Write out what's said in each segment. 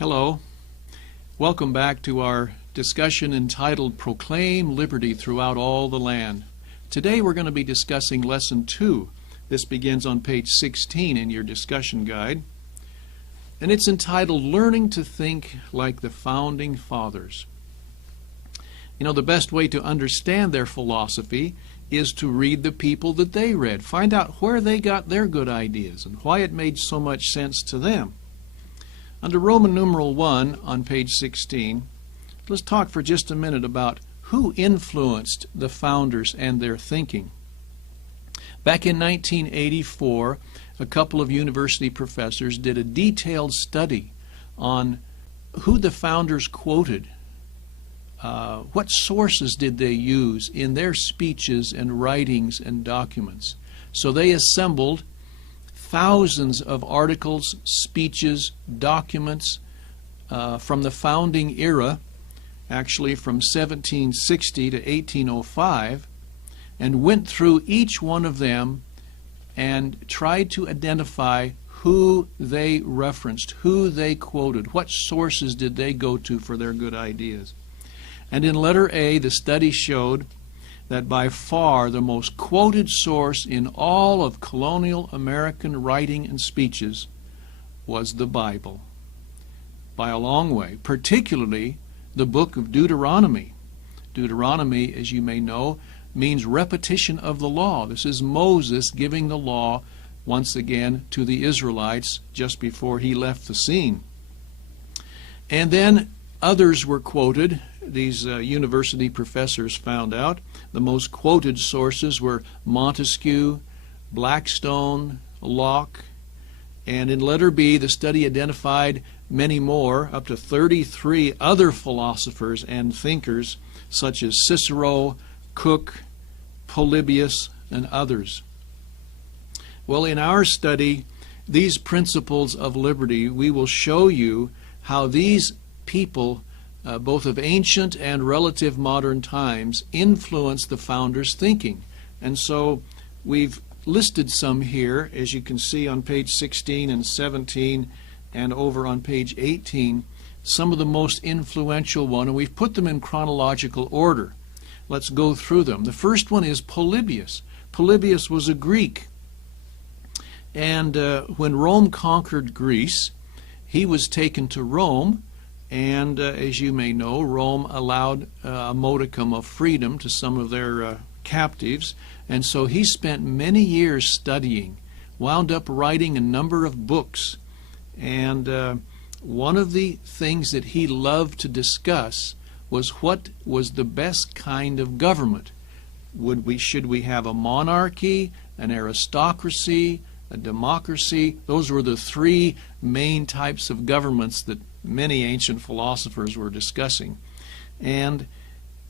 Hello. Welcome back to our discussion entitled Proclaim Liberty Throughout All the Land. Today we're going to be discussing Lesson 2. This begins on page 16 in your discussion guide. And it's entitled Learning to Think Like the Founding Fathers. You know, the best way to understand their philosophy is to read the people that they read. Find out where they got their good ideas and why it made so much sense to them. Under Roman numeral 1 on page 16, let's talk for just a minute about who influenced the founders and their thinking. Back in 1984, a couple of university professors did a detailed study on who the founders quoted. What sources did they use in their speeches and writings and documents? So they assembled thousands of articles, speeches, documents from the founding era, actually from 1760 to 1805, and went through each one of them and tried to identify who they referenced, who they quoted, what sources did they go to for their good ideas. And in letter A, the study showed that by far the most quoted source in all of colonial American writing and speeches was the Bible, by a long way, particularly the book of Deuteronomy. Deuteronomy, as you may know, means repetition of the law. This is Moses giving the law once again to the Israelites just before he left the scene. And then others were quoted. These university professors found out the most quoted sources were Montesquieu, Blackstone, Locke, and in letter B the study identified many more, up to 33 other philosophers and thinkers such as Cicero, Cook, Polybius, and others. Well, in our study, these principles of liberty, we will show you how these people both of ancient and relative modern times, influence the founders' thinking. And so we've listed some here, as you can see on page 16 and 17 and over on page 18, some of the most influential ones, and we've put them in chronological order. Let's go through them. The first one is Polybius. Polybius was a Greek, and when Rome conquered Greece, he was taken to Rome. And as you may know, Rome allowed a modicum of freedom to some of their captives. And so he spent many years studying, wound up writing a number of books. And one of the things that he loved to discuss was what was the best kind of government. Should we have a monarchy, an aristocracy, a democracy? Those were the three main types of governments that many ancient philosophers were discussing. And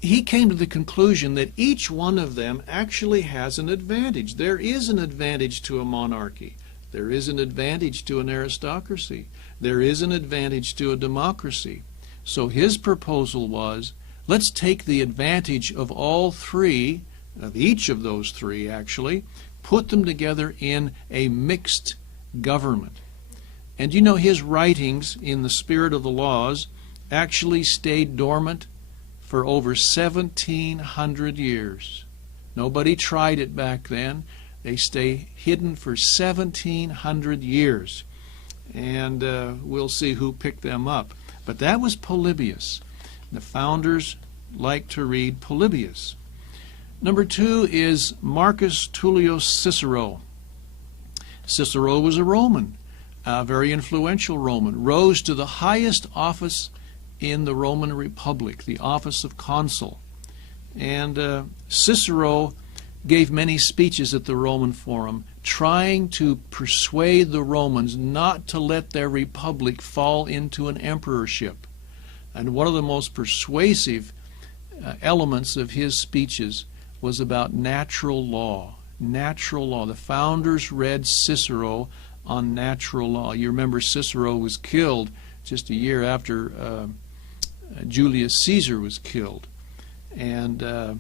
he came to the conclusion that each one of them actually has an advantage. There is an advantage to a monarchy. There is an advantage to an aristocracy. There is an advantage to a democracy. So his proposal was, let's take the advantage of all three, of each of those three actually, put them together in a mixed government. And you know, his writings in the spirit of the laws actually stayed dormant for over 1,700 years. Nobody tried it back then. They stay hidden for 1,700 years. And we'll see who picked them up. But that was Polybius. The founders liked to read Polybius. Number 2 is Marcus Tullius Cicero. Cicero was a Roman. A very influential Roman, rose to the highest office in the Roman Republic, the office of consul. And Cicero gave many speeches at the Roman Forum, trying to persuade the Romans not to let their republic fall into an emperorship. And one of the most persuasive elements of his speeches was about natural law. Natural law. The founders read Cicero on natural law. You remember Cicero was killed just a year after Julius Caesar was killed. And of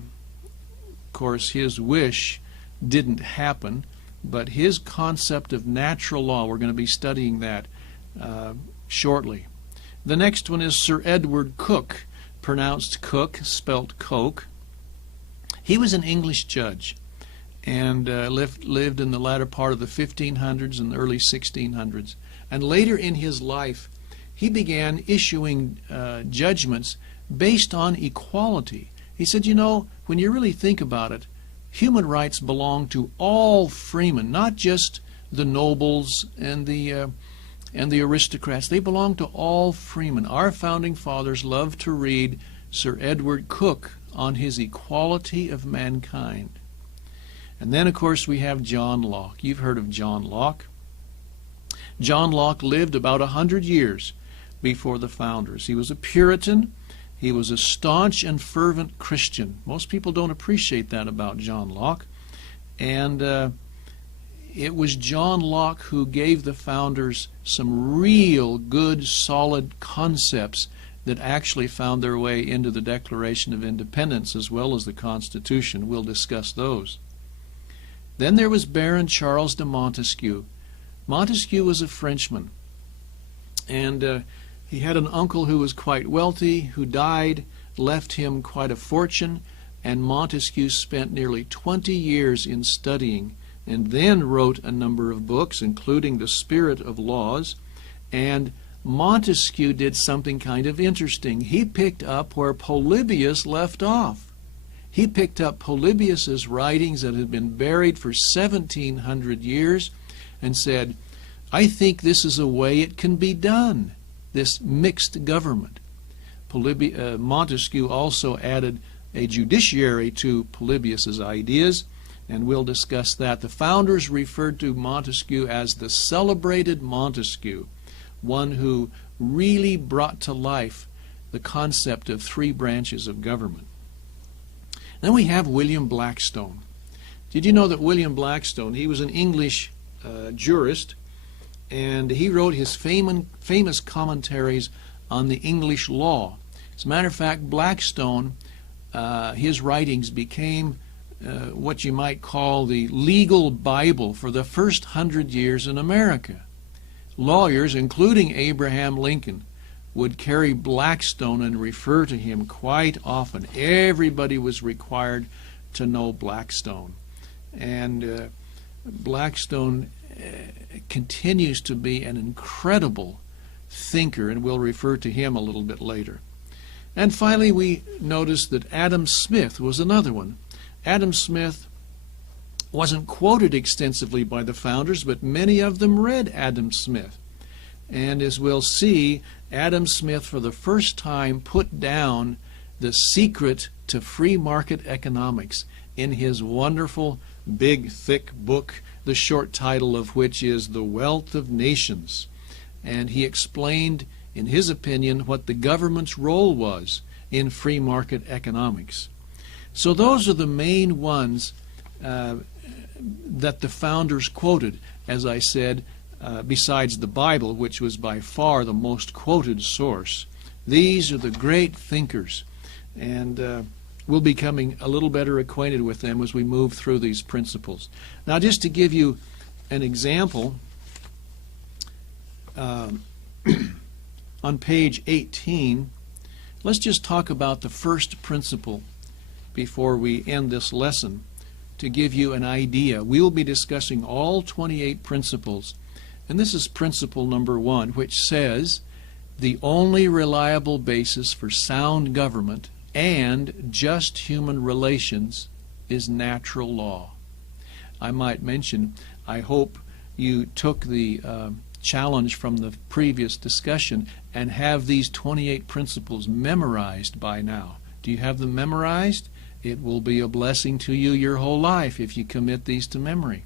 course his wish didn't happen, but his concept of natural law, we're going to be studying that shortly. The next one is Sir Edward Coke, pronounced Cook, spelt Coke. He was an English judge and lived in the latter part of the 1500s and the early 1600s. And later in his life, he began issuing judgments based on equality. He said, you know, when you really think about it, human rights belong to all freemen, not just the nobles and the aristocrats. They belong to all freemen. Our founding fathers loved to read Sir Edward Coke on his equality of mankind. And then, of course, we have John Locke. You've heard of John Locke. John Locke lived about 100 years before the founders. He was a Puritan. He was a staunch and fervent Christian. Most people don't appreciate that about John Locke. And it was John Locke who gave the founders some real good, solid concepts that actually found their way into the Declaration of Independence as well as the Constitution. We'll discuss those. Then there was Baron Charles de Montesquieu. Montesquieu was a Frenchman, and he had an uncle who was quite wealthy, who died, left him quite a fortune, and Montesquieu spent nearly 20 years in studying, and then wrote a number of books, including The Spirit of Laws. And Montesquieu did something kind of interesting. He picked up where Polybius left off. He picked up Polybius's writings that had been buried for 1700 years and said, I think this is a way it can be done, this mixed government. Montesquieu also added a judiciary to Polybius's ideas, and we'll discuss that. The founders referred to Montesquieu as the celebrated Montesquieu, one who really brought to life the concept of three branches of government. Then we have William Blackstone. Did you know that William Blackstone, he was an English jurist, and he wrote his famous commentaries on the English law. As a matter of fact, Blackstone, his writings became what you might call the legal Bible for the first 100 years in America. Lawyers, including Abraham Lincoln, would carry Blackstone and refer to him quite often. Everybody was required to know Blackstone. And Blackstone continues to be an incredible thinker, and we'll refer to him a little bit later. And finally, we notice that Adam Smith was another one. Adam Smith wasn't quoted extensively by the founders, but many of them read Adam Smith. And as we'll see, Adam Smith for the first time put down the secret to free market economics in his wonderful, big, thick book, the short title of which is The Wealth of Nations. And he explained, in his opinion, what the government's role was in free market economics. So those are the main ones that the founders quoted, as I said, besides the Bible, which was by far the most quoted source. These are the great thinkers, and we'll be becoming a little better acquainted with them as we move through these principles. Now, just to give you an example, on page 18, let's just talk about the first principle before we end this lesson to give you an idea. We will be discussing all 28 principles. And this is principle number 1, which says the only reliable basis for sound government and just human relations is natural law. I might mention, I hope you took the challenge from the previous discussion and have these 28 principles memorized by now. Do you have them memorized? It will be a blessing to you your whole life if you commit these to memory.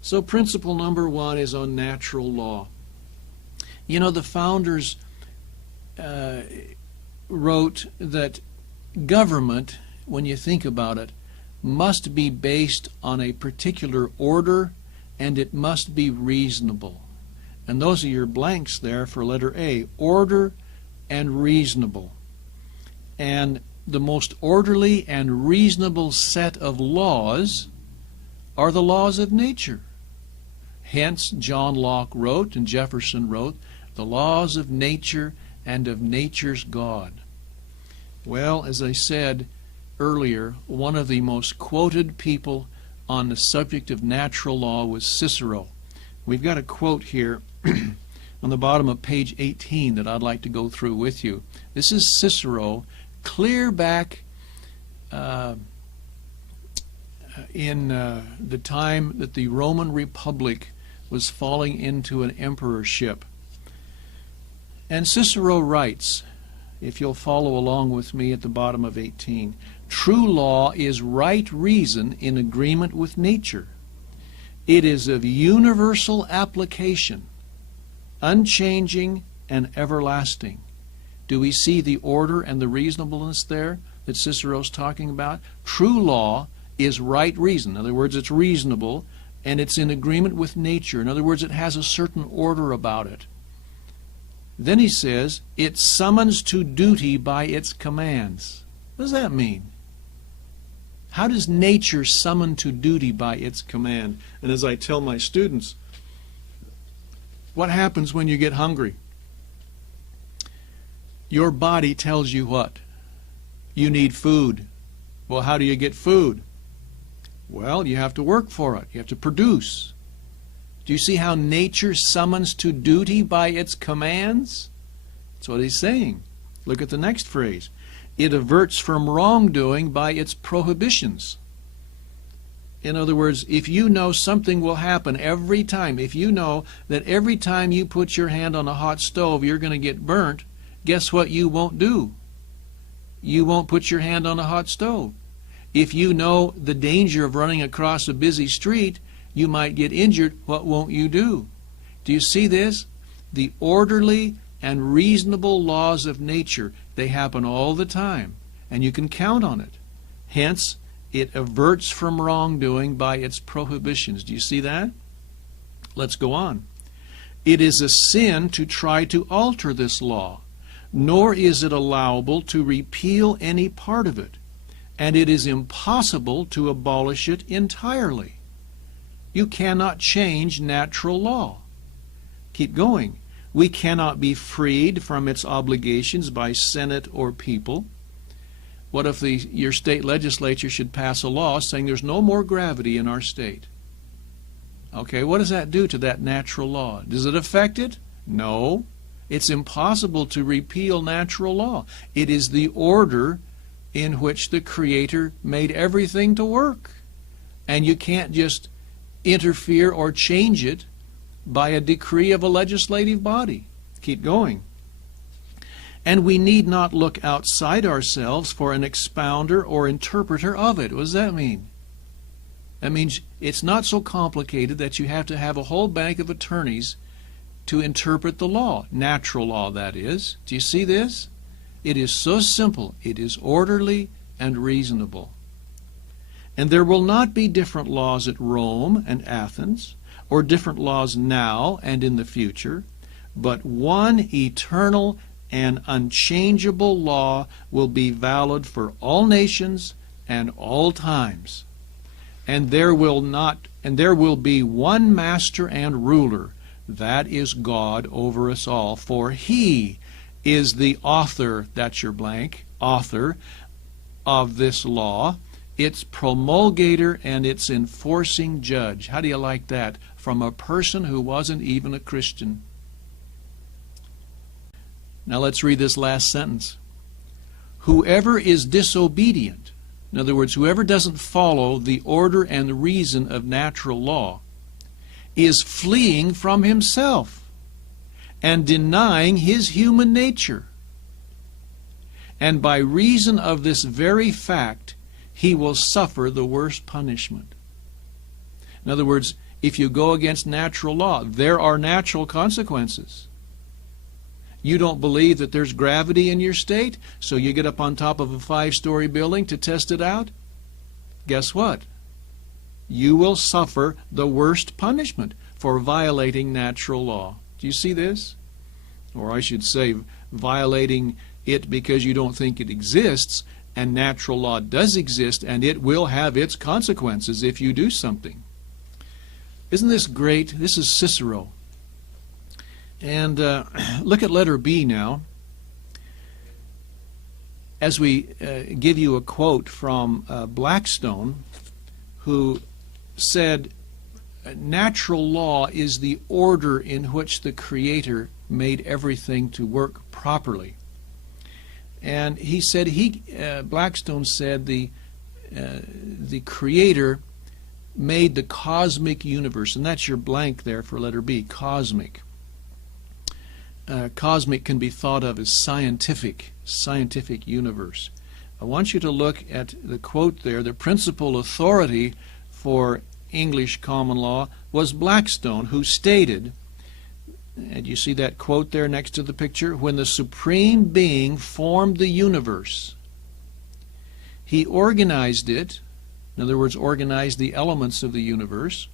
So principle number 1 is on natural law. You know, the founders wrote that government, when you think about it, must be based on a particular order, and it must be reasonable. And those are your blanks there for letter A, order and reasonable. And the most orderly and reasonable set of laws are the laws of nature. Hence, John Locke wrote and Jefferson wrote, the laws of nature and of nature's God. Well, as I said earlier, one of the most quoted people on the subject of natural law was Cicero. We've got a quote here on the bottom of page 18 that I'd like to go through with you. This is Cicero, clear back in the time that the Roman Republic was falling into an emperorship. And Cicero writes, if you'll follow along with me at the bottom of 18, true law is right reason in agreement with nature. It is of universal application, unchanging and everlasting. Do we see the order and the reasonableness there that Cicero's talking about? True law is right reason. In other words, it's reasonable and it's in agreement with nature. In other words, it has a certain order about it. Then he says, it summons to duty by its commands. What does that mean? How does nature summon to duty by its command? And as I tell my students, what happens when you get hungry? Your body tells you what? You need food. Well, how do you get food? Well, you have to work for it. You have to produce. Do you see how nature summons to duty by its commands? That's what he's saying. Look at the next phrase. It averts from wrongdoing by its prohibitions. In other words, if you know something will happen every time, if you know that every time you put your hand on a hot stove you're going to get burnt, guess what you won't do? You won't put your hand on a hot stove. If you know the danger of running across a busy street, you might get injured, what won't you do? Do you see this? The orderly and reasonable laws of nature, they happen all the time, and you can count on it. Hence, it averts from wrongdoing by its prohibitions. Do you see that? Let's go on. It is a sin to try to alter this law, nor is it allowable to repeal any part of it, and it is impossible to abolish it entirely. You cannot change natural law. Keep going. We cannot be freed from its obligations by Senate or people. What if your state legislature should pass a law saying there's no more gravity in our state? Okay, what does that do to that natural law? Does it affect it? No. It's impossible to repeal natural law. It is the order in which the Creator made everything to work. And you can't just interfere or change it by a decree of a legislative body. Keep going. And we need not look outside ourselves for an expounder or interpreter of it. What does that mean? That means it's not so complicated that you have to have a whole bank of attorneys to interpret the law. Natural law, that is. Do you see this? It is so simple. It is orderly and reasonable. And there will not be different laws at Rome and Athens, or different laws now and in the future, but one eternal and unchangeable law will be valid for all nations and all times. And there will be one master and ruler, that is God over us all, for He is the author, that's your blank, author of this law, its promulgator and its enforcing judge. How do you like that? From a person who wasn't even a Christian. Now let's read this last sentence. Whoever is disobedient, in other words, whoever doesn't follow the order and the reason of natural law, is fleeing from himself and denying his human nature. And by reason of this very fact, he will suffer the worst punishment. In other words, if you go against natural law, there are natural consequences. You don't believe that there's gravity in your state, so you get up on top of a 5-story building to test it out? Guess what? You will suffer the worst punishment for violating natural law. Do you see this? Or I should say, violating it because you don't think it exists, and natural law does exist, and it will have its consequences if you do something. Isn't this great? This is Cicero. And look at letter B now. as we give you a quote from Blackstone, who said, natural law is the order in which the Creator made everything to work properly. And he said, Blackstone said, the Creator made the cosmic universe, and that's your blank there for letter B, cosmic. Cosmic can be thought of as scientific universe. I want you to look at the quote there. The principal authority for English common law was Blackstone, who stated, and you see that quote there next to the picture, when the Supreme Being formed the universe, He organized it, in other words, organized the elements of the universe,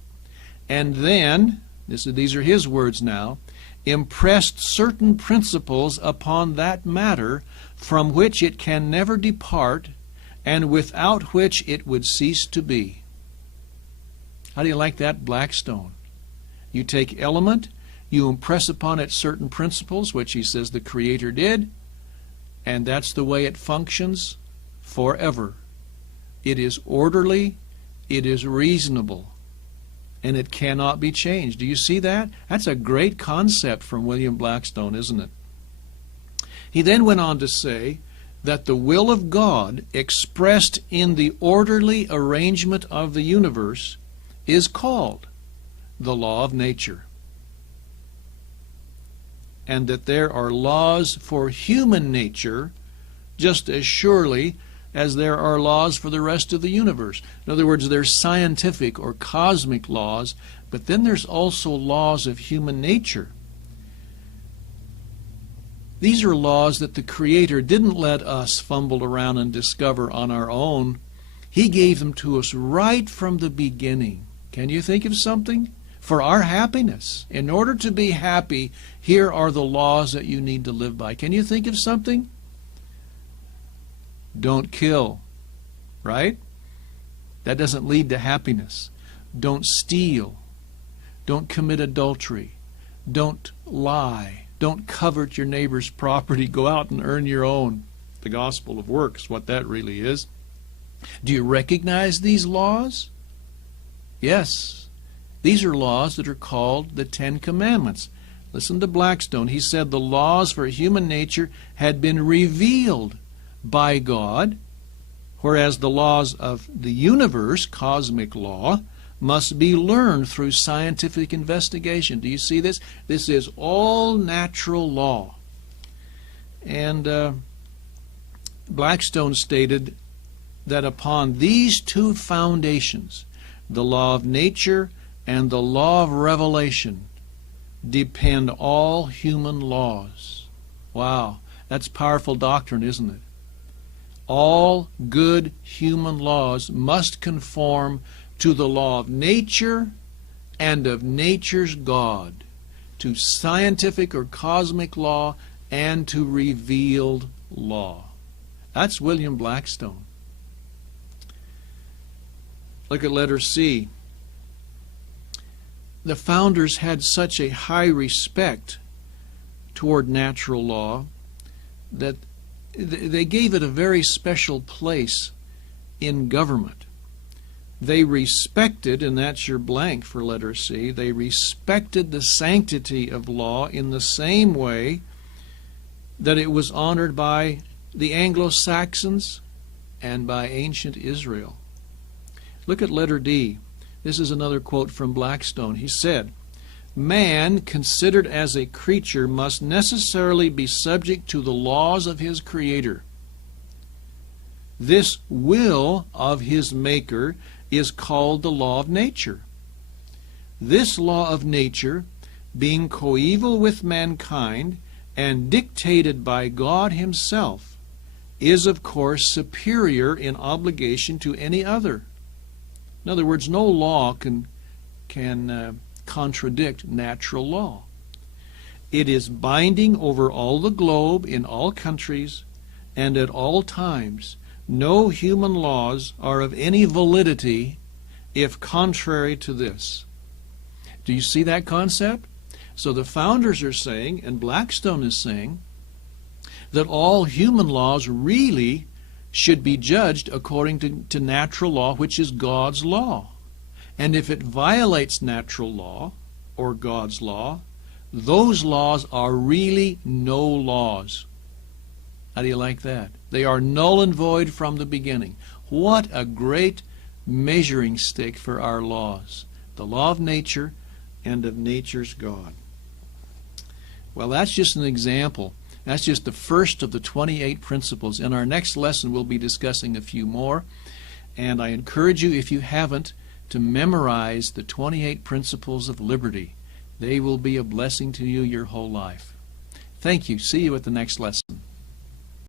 and then, these are His words now, impressed certain principles upon that matter from which it can never depart and without which it would cease to be. How do you like that, Blackstone? You take element, you impress upon it certain principles, which he says the Creator did, and that's the way it functions forever. It is orderly, it is reasonable, and it cannot be changed. Do you see that? That's a great concept from William Blackstone, isn't it? He then went on to say that the will of God expressed in the orderly arrangement of the universe is called the law of nature, and that there are laws for human nature just as surely as there are laws for the rest of the universe. In other words, there's scientific or cosmic laws, but then there's also laws of human nature. These are laws that the Creator didn't let us fumble around and discover on our own. He gave them to us right from the beginning. Can you think of something? For our happiness. In order to be happy, here are the laws that you need to live by. Can you think of something? Don't kill, right? That doesn't lead to happiness. Don't steal. Don't commit adultery. Don't lie. Don't covet your neighbor's property. Go out and earn your own. The gospel of works, what that really is. Do you recognize these laws? Yes. These are laws that are called the Ten Commandments. Listen to Blackstone. He said the laws for human nature had been revealed by God, whereas the laws of the universe, cosmic law, must be learned through scientific investigation. Do you see this? This is all natural law. And Blackstone stated that upon these two foundations, the law of nature and the law of revelation, depend all human laws. Wow, that's powerful doctrine, isn't it? All good human laws must conform to the law of nature and of nature's God, to scientific or cosmic law and to revealed law. That's William Blackstone. Look at letter C. The founders had such a high respect toward natural law that they gave it a very special place in government. They respected, and that's your blank for letter C, they respected the sanctity of law in the same way that it was honored by the Anglo-Saxons and by ancient Israel. Look at letter D. This is another quote from Blackstone. He said, "Man, considered as a creature, must necessarily be subject to the laws of his Creator. This will of his Maker is called the law of nature. This law of nature, being coeval with mankind and dictated by God Himself, is of course superior in obligation to any other." In other words, no law can contradict natural law. It is binding over all the globe, in all countries, and at all times. No human laws are of any validity if contrary to this. Do you see that concept? So the founders are saying, and Blackstone is saying, that all human laws really should be judged according to natural law, which is God's law. And if it violates natural law or God's law, those laws are really no laws. How do you like that? They are null and void from the beginning. What a great measuring stick for our laws. The law of nature and of nature's God. Well, that's just an example. That's just the first of the 28 principles. In our next lesson, we'll be discussing a few more. And I encourage you, if you haven't, to memorize the 28 principles of liberty. They will be a blessing to you your whole life. Thank you. See you at the next lesson.